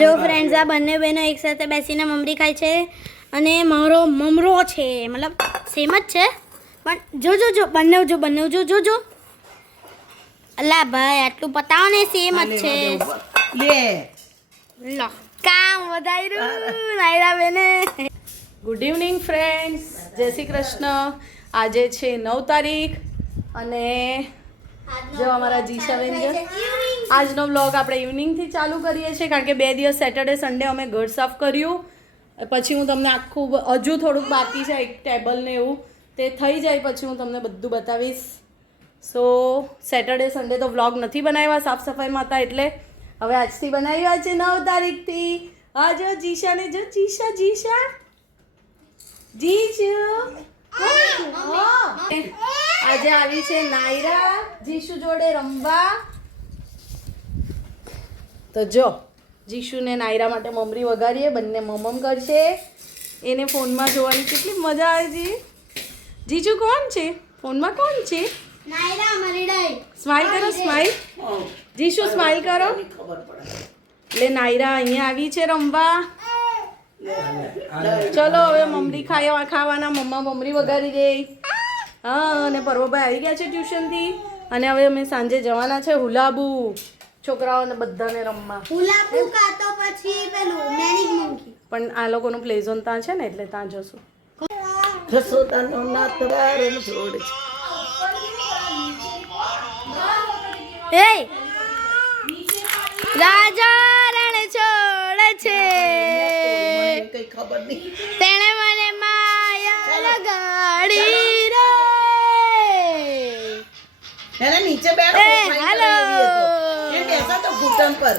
જો ફ્રેન્ડ્સ આ બંને બહેનો એક સાથે બેસીને મમરી ખાય છે અને મારો મમરો છે મતલબ સેમ જ છે પણ જો જો જો બંને જો અલા ભાઈ આટલું પતાવો ને સેમ જ છે લે લો કામ વધાર્યું નાયરા બેને ગુડ ઇવનિંગ ફ્રેન્ડ્સ, જય શ્રી કૃષ્ણ. આજે છે 9 તારીખ અને જો અમારા જીશાબેન છે. આજનો વ્લોગ આપણે ઇવનિંગથી ચાલુ કરીએ છીએ કારણ કે 2 દિવસ સેટરડે સન્ડે અમે ઘર સાફ કર્યું. પછી હું તમને આખું હજુ થોડુંક બાકી છે એક ટેબલ ને એવું તે થઈ જાય પછી હું તમને બધું બતાવીશ. સો સેટરડે સન્ડે તો વ્લોગ નથી બનાવ્યા, સાફ સફાઈમાં હતા એટલે હવે આજથી બનાવ્યા છે 9 તારીખથી. હા જો જીશાને જો જીશા જીશુ આજે આવી છે નાયરા જીશુ જોડે રમવા. તો જો જીશુ ને નાયરા માટે મમરી વગાડીએ, બંને મમમ કરશે. એને ફોનમાં જોવાની કેટલી મજા આવે છે. જીજુ કોણ છે ફોનમાં? કોણ છે? નાયરા મારી ડાઈ સ્માઈલ કરો, સ્માઈલ. જીશુ સ્માઈલ કરો. એટલે નાયરા અહીંયા આવી છે રમવા. ચલો હવે મમરી ખાવાના. મમ્મા મમરી વગાડી દે. હા અને પર્વભાઈ આવી ગયા છે ટ્યુશનથી અને હવે અમે સાંજે જવાના છે હુલાબુ છોકરાઓને બધાને રમવા. હુલાબુ કાતો પછી પેલું મેનિક મંકી પણ આ લોકોનું પ્લે ઝોન ત્યાં છે ને એટલે ત્યાં જશું. જસોદાનો નાત વારણ છોડ છે. એ રાજા રણ છોડ છે કઈ ખબર નહીં. તેણે મને માયા લગાડી રે. એને નીચે બેઠો એ હેલો એ બેસા તો ઘૂંટણ પર.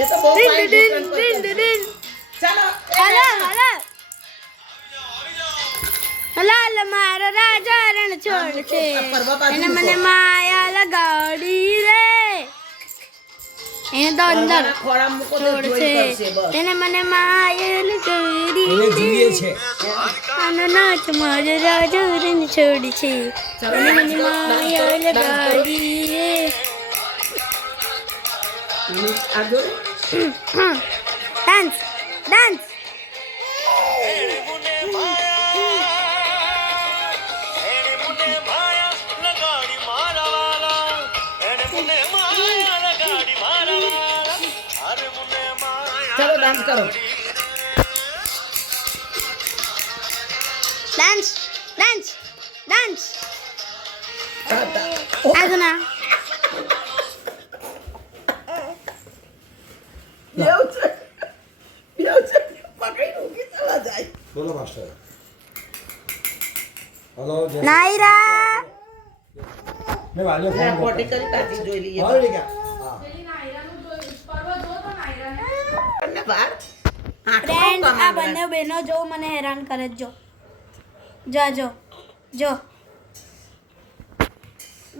એ તો બહુ ફાઇન ઘૂંટણ પર બેસે. ચાલો હેલો લાલ મારો રાજા રણ છોડ છે એને મને માયા લગાડી રે. એને તો અંદર ખોળા મૂકો તો છોડ જોઈ છે કરશે બસ. તેને મને માયા લગાડી રે. આનો નાચ મારો રાજા રણ છોડ છે એને મને માયા લગાડી રે. આ જો ડાન્સ ડાન્સ ચલો ડાન્સ કરો. ડાન્સ ડાન્સ ડાન્સ આજના બેવ છે પકડી ઊંઘી ચલા જાય. બોલો માસ્ટર. હેલો જય નાયરા મેં વાલ્યો મેં ફોન પોટી કરી પાછી જોઈ લઈએ. હા લે ગયા હા અને બહાર ફ્રેન્ડ આ બંને બહેનો જો મને હેરાન કરે છે. જો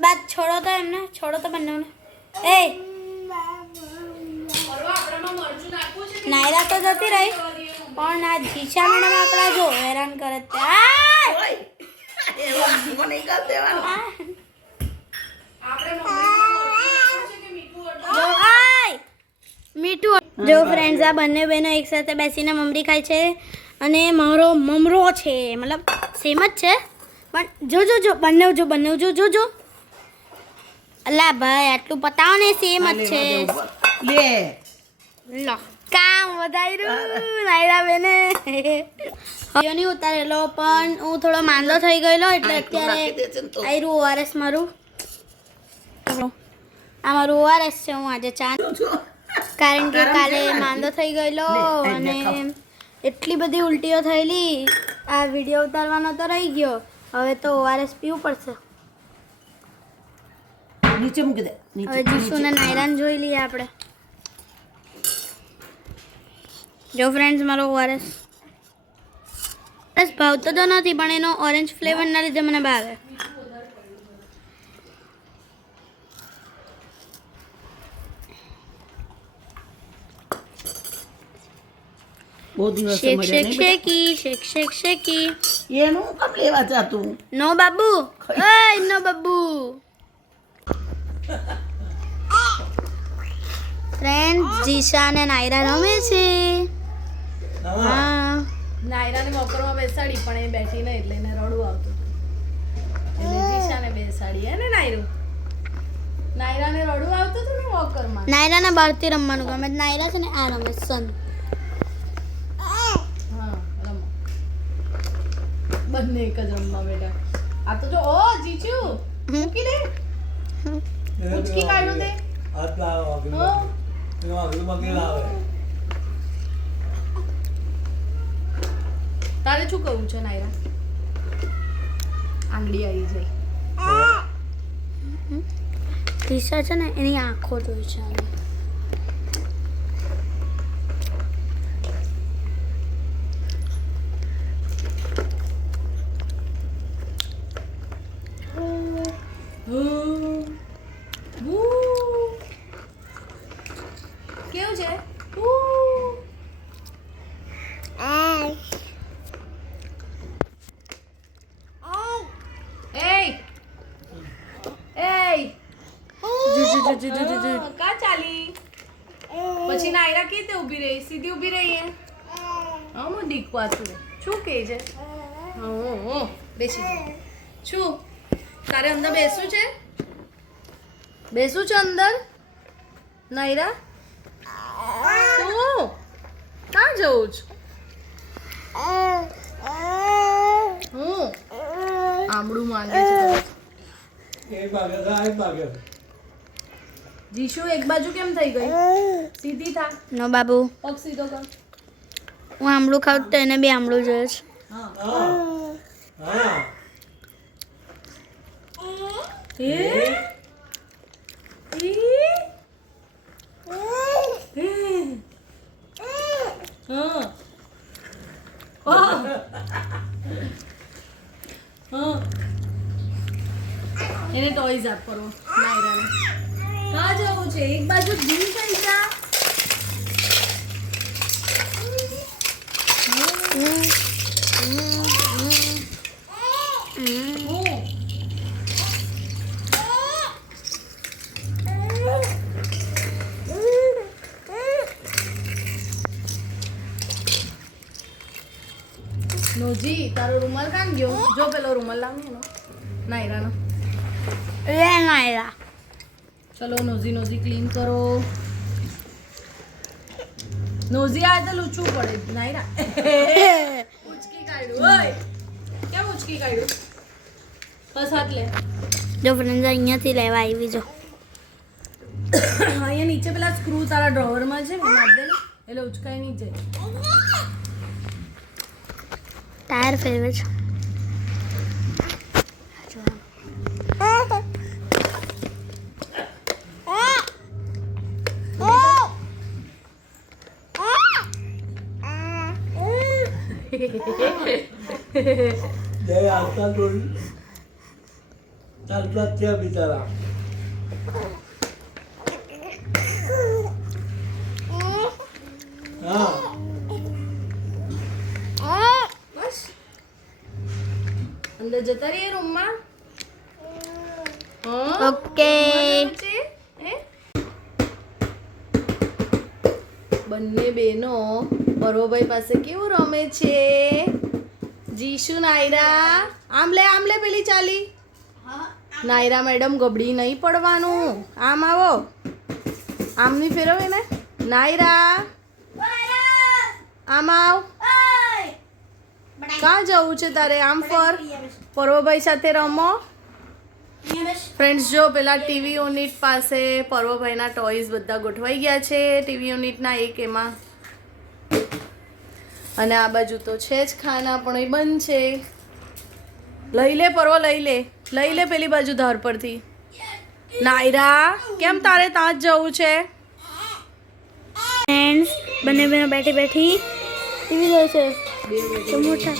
બાદ છોડો તો એમને, છોડો તો બંનેને. એ નાયરા તો જતી રહી પણ આ જીશા મેડમ આપણા જો હેરાન કરે છે. એવા મને કર દેવાનું. જો આય મીઠું. જો ફ્રેન્ડ્સ આ બંને બહેનો એક સાથે બેસીને મમરી ખાય છે અને મારો મમરો છે મતલબ સેમ જ છે પણ જો બંને જો અલા ભાઈ આટલું પતાવો ને સેમ જ છે. લે લો કામ વધાર્યું નાયરા બેને. વિડિયો નહીં ઉતારેલો પણ હું થોડો માંદો થઈ ગયેલો એટલે અત્યારે આયરું ઓઆરએસ મારું. આ મારું ઓઆરએસ છે. હું આજે ચા કારણ કે કાલે માંદો થઈ ગયેલો અને એટલી બધી ઉલટીઓ થયેલી. આ વિડીયો ઉતારવાનો તો રહી ગયો, હવે તો ઓઆરએસ પીવું પડશે. નીચે મૂકી દે. હવે જીશુને નાયરાન જોઈ લઈએ આપણે. જો ફ્રેન્ડ્સ મારો ઓઆરએસ બસ ભાવતો તો નથી પણ એનો ઓરેન્જ ફ્લેવરના લીધે મને ભાવે. બહુ દિવસ શેક શેક શેકી શેક શેક શેકી. એનું કમ લેવા જાતું. નો બાબુ, ઓય નો બાબુ. ફ્રેન્ડ જીશા અને નાયરા રમે છે. હા નાયરાને વોકરમાં બેસાડી પણ એ બેઠી નહીં એટલે એને રડવું આવતું હતું એટલે જીશાને બેસાડી હે ને નાયરાને રડવું આવતું હતું ને વોકરમાં. નાયરાને બહારથી રમવાનું ગમે. નાયરા છે ને આ રમે સન. હા રમો બંને એક જ રમવા બેટા. આ તો જો ઓ જીજુ મૂકી દે ઉચકી કાઢું દે. હાથ લાવો આગળ. હો એમાં આગળ મગી લાવે. તારે શું કહું છે નાયરા? આંગળી આવી જાય. જીશા છે ને એની આંખો જોઈ છે આને. કેવું છે? કા ચાલી પછી નાયરા કે તે ઊભી રહી સીધી ઊભી રહી હે હું દીકવા છું શું કહે છે બેસી જા શું તારે અંદર બેસવું છે અંદર નાયરા શું ક્યાં જવું છું હું આમળું માંગે છે એક ભાગે થાય, એક ભાગે. જીશુ એક બાજુ કેમ થઈ ગઈ સીધી થા નો બાબુ પગ સીધો કર હું આમળું ખાઉં તો એને બી આમળું જોઈએ છે. હા હા. હા. એ એને ટોયઝ આપ કરો નાયરાને કા જવું છે એક બાજુ જીવ થઈ જા નોજી તારો રૂમાલ કાં ગયો જો પેલો રૂમાલ લાવ ને નાયરાનો એ નાયરા ચલો નોઝી ક્લીન કરો નોઝી આ તો લૂછવું પડે નાયરા ઉચકી કાઢ્યું ઓય કેમ ઉચકી કાઢ્યું બસ હાથ લે જો ફ્રેન્ડ અહીંયાથી લેવા આવી જો. અહીંયા નીચે પેલા સ્ક્રૂ તારા ડ્રોવરમાં છે ને નાખ દે ને એટલે ઉચકાય નહીં જાય ટાયર ફેરવે છે. બે હાથના ડોલ ચાલતા જ થયા બિચારા. હા. બસ અંદર જતા રહીએ રૂમમાં ઓકે બંને બેનો પર્વભાઈ પાસે કેવું રમે છે જીશુ નાયરા આમ લે પેલી ચાલી નાયરા મેડમ ગબડી નહીં પડવાનું આમ આવો આમ નહીં ફેરવે ને નાયરા આમ આવ ક્યાં જવું છે તારે આમ ફર પર્વભાઈ સાથે રમો ફ્રેન્ડ્સ જો પેલા ટીવી યુનિટ પાસે પર્વભાઈના ટોયઝ બધા ગોઠવાઈ ગયા છે ટીવી યુનિટના એક એમાં અને આ બાજુ તો છે જ ખાના પણ એ બંધ છે લઈ લે પર્વ લઈ લે પેલી બાજુ ધાર પરથી નાયરા કેમ તારે ત્યાં જ જવું છે ફ્રેન્ડ્સ બંને બહેનો બેઠી ટીવી જોઈ છે તો મોટા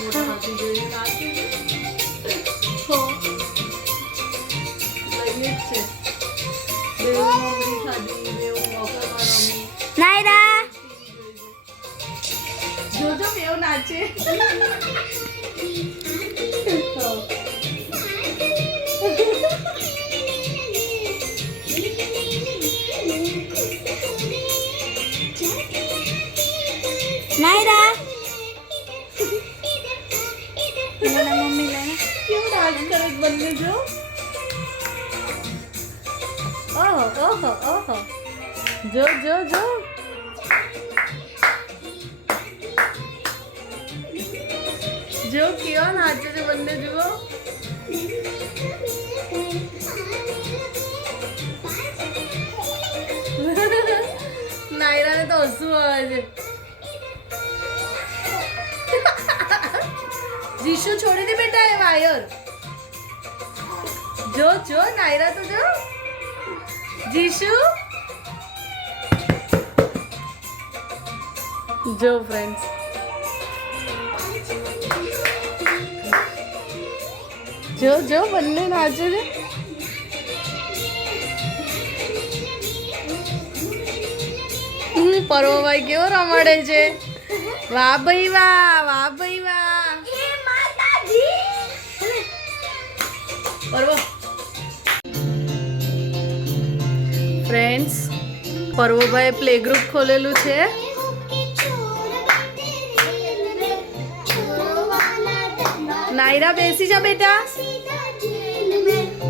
નાયરા જોજો બેવ નાચે ઓહો ઓહો જો જો જો જો કેવા નાચે છે બંને જુઓ નાયરાને તો હસવું આવે છે જીશુ છોડી દે બેટા એ વાયર જો જો નાયરા તો જો જીશુ જો ફ્રેન્ડ્સ જો જો બંને નાચે છે પર્વભાઈ કેવો રમાડે છે વાહ ભાઈ વાહ વાહ ભાઈ વાહ પર્વ ફ્રેન્ડ્સ પર્વભાઈ પ્લે ગ્રુપ ખોલેલું છે નાયરા બેસી જા બેટા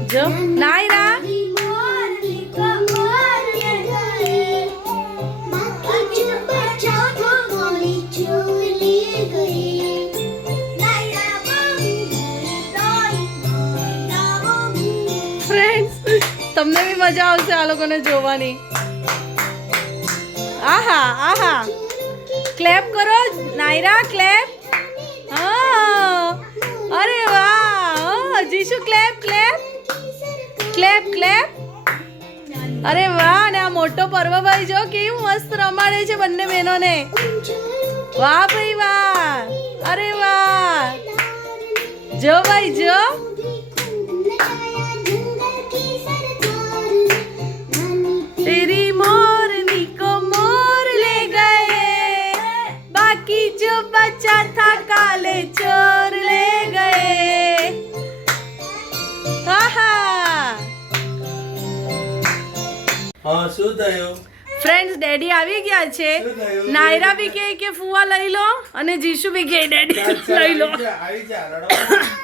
જો નાયરા ફ્રેન્ડ્સ તમને બી મજા આવશે આ લોકોને જોવાની આહા આહા ક્લેપ કરો નાયરા ક્લેપ હા અરે વાહ Jishu clap clap clap clap અરે વાહ ને આ મોટો પર્વભાઈ જો કેવું મસ્ત રમાડે છે બંને બહેનોને વાહ ભાઈ વાહ અરે વાહ જો ભાઈ જો तेरी मोरनी को मोर ले गए बाकी जो बचा था काले चोर ले गए હા શું થયું ફ્રેન્ડ્સ ડેડી આવી ગયા છે શું થયું? નાયરા બી કે ફુવા લઈ લો અને જીશુ બી કે ડેડી લઈ લો આવી જા રડો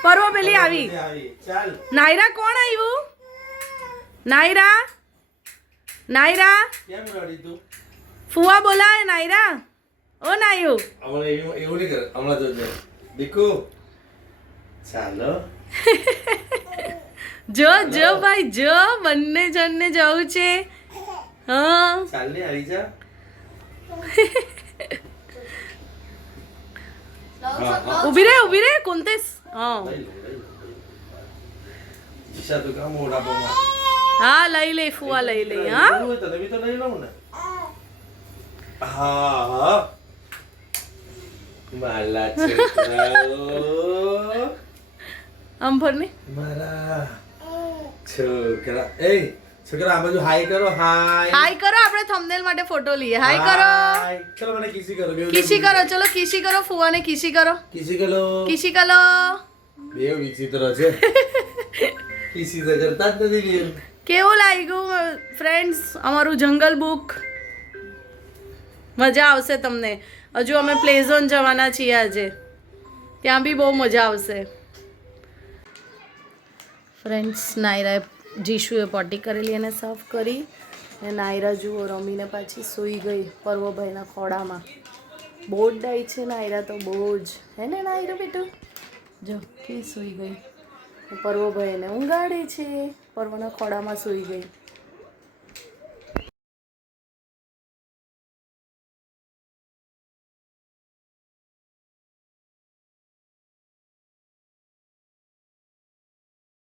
પરવો પેલી આવી ચાલ નાયરા કોણ આવ્યું નાયરા નાયરા કેમ રડી તું ફુવા બોલાય નાયરા ઓ નાયુ હમણાં એવું નહીં કર હમણાં જોજે દીકુ ચાલો જો જો ભાઈ જો બંને જણને જવું છે હા ચાલ ને આવી જા ઉભી રે કોणतेस હા લઈ લો ઈશા તો કામ મોડા બોમાં હા લઈ લે ફુવા લઈ લે હા તને બી તો લઈ લઉં ને હા માલા છોકરાઓ આમ ફરને મારા છોકરા એ છોકરા આ બાજુ હાય કરો હાય હાય કરો આપણે થંબનેલ માટે ફોટો લઈએ હાય કરો હાય. ચલો મને કિસી કરો બેવ કિસી કરો ચલો કિસી કરો ફુવાને કિસી કરો કિસી કરો કિસી કરો બે વિચિત્ર છે કિસી તો કરતા જ નથી બેવ કેવું લાગ્યું ફ્રેન્ડ્સ અમારું જંગલ બુક મજા આવશે તમને હજુ અમે પ્લે ઝોન જવાના છીએ આજે ત્યાં બી બહુ મજા આવશે ફ્રેન્ડ્સ નાયરાએ જીશુએ પોટી કરેલી અને સાફ કરી અને નાયરા જુઓ રમીને પાછી સૂઈ ગઈ પર્વભાઈના ખોડામાં બહુ જ ડાઈ છે નાયરા તો બહુ જ હે ને નાયરા બેટું જો કે સૂઈ ગઈ પર્વભાઈને ઊંઘાડે છે પર્વના ખોડામાં સૂઈ ગઈ